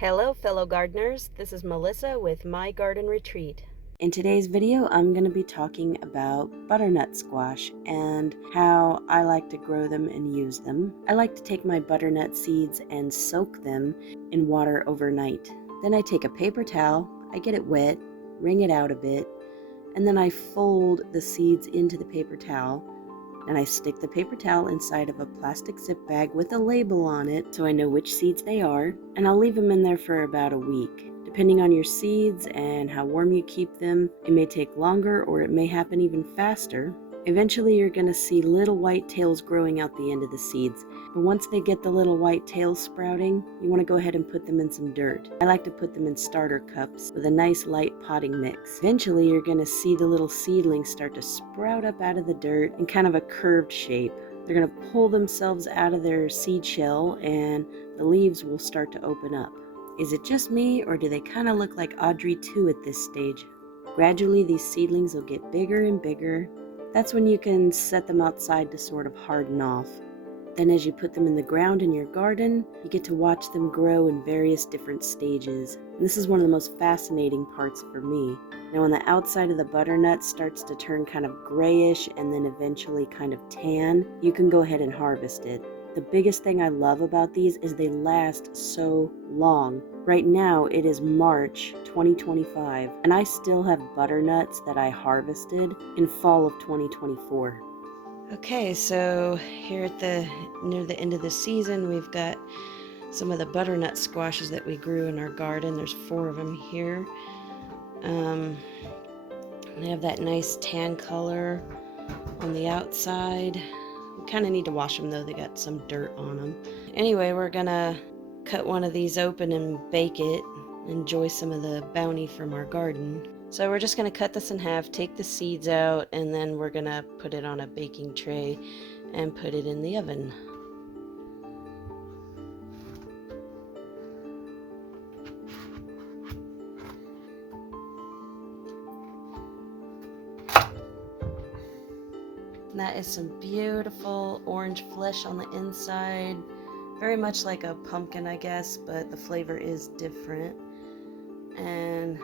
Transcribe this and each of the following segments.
Hello fellow gardeners, this is Melissa with My Garden Retreat. In today's video, I'm going to be talking about butternut squash and how I like to grow them and use them. I like to take my butternut seeds and soak them in water overnight. Then I take a paper towel, I get it wet, wring it out a bit, and then I fold the seeds into the paper towel. And I stick the paper towel inside of a plastic zip bag with a label on it so I know which seeds they are, and I'll leave them in there for about a week. Depending on your seeds and how warm you keep them, it may take longer or it may happen even faster. Eventually you're going to see little white tails growing out the end of the seeds, but once they get the little white tails sprouting, you want to go ahead and put them in some dirt. I like to put them in starter cups with a nice light potting mix. Eventually you're going to see the little seedlings start to sprout up out of the dirt in kind of a curved shape. They're going to pull themselves out of their seed shell and the leaves will start to open up. Is it just me, or do they kind of look like Audrey 2 at this stage? Gradually these seedlings will get bigger and bigger. That's when you can set them outside to sort of harden off. Then as you put them in the ground in your garden, you get to watch them grow in various different stages. And this is one of the most fascinating parts for me. Now when the outside of the butternut starts to turn kind of grayish and then eventually kind of tan, you can go ahead and harvest it. The biggest thing I love about these is they last so long. Right now it is March 2025 and I still have butternuts that I harvested in fall of 2024. Okay, so here at near the end of the season, we've got some of the butternut squashes that we grew in our garden. There's 4 of them here. They have that nice tan color on the outside. We kind of need to wash them though, they got some dirt on them. Anyway, we're gonna cut one of these open and bake it. Enjoy some of the bounty from our garden. So we're just going to cut this in half, take the seeds out, and then we're going to put it on a baking tray and put it in the oven. And that is some beautiful orange flesh on the inside. Very much like a pumpkin, I guess, but the flavor is different. And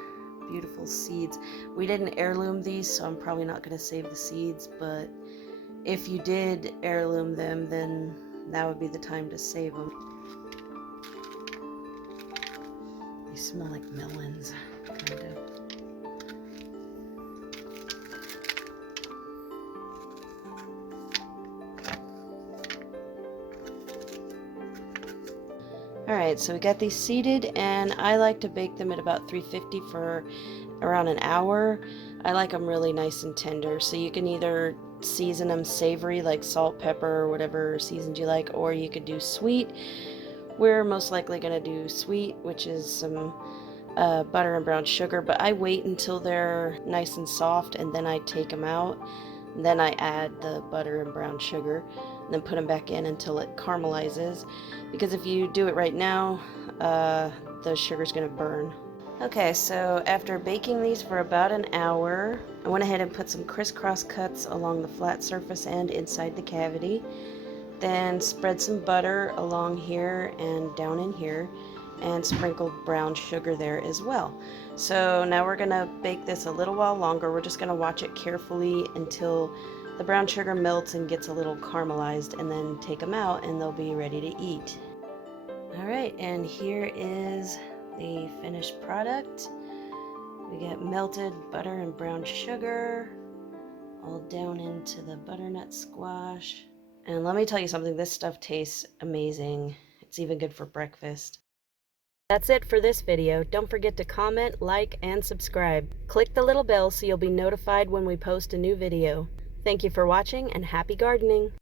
beautiful seeds. We didn't heirloom these, so I'm probably not going to save the seeds, but if you did heirloom them, then that would be the time to save them. They smell like melons, kind of. Alright, so we got these seeded, and I like to bake them at about 350 for around an hour. I like them really nice and tender, so you can either season them savory like salt, pepper, or whatever seasons you like, or you could do sweet. We're most likely going to do sweet, which is some butter and brown sugar, but I wait until they're nice and soft and then I take them out. And then I add the butter and brown sugar and then put them back in until it caramelizes, because if you do it right now, the sugar's going to burn. Okay, so after baking these for about an hour, I went ahead and put some crisscross cuts along the flat surface and inside the cavity. Then spread some butter along here and down in here, and sprinkled brown sugar there as well. So now we're gonna bake this a little while longer. We're just gonna watch it carefully until the brown sugar melts and gets a little caramelized, and then take them out and they'll be ready to eat. Alright, and here is the finished product. We get melted butter and brown sugar all down into the butternut squash. And let me tell you something, this stuff tastes amazing. It's even good for breakfast. That's it for this video. Don't forget to comment, like, and subscribe. Click the little bell so you'll be notified when we post a new video. Thank you for watching, and happy gardening!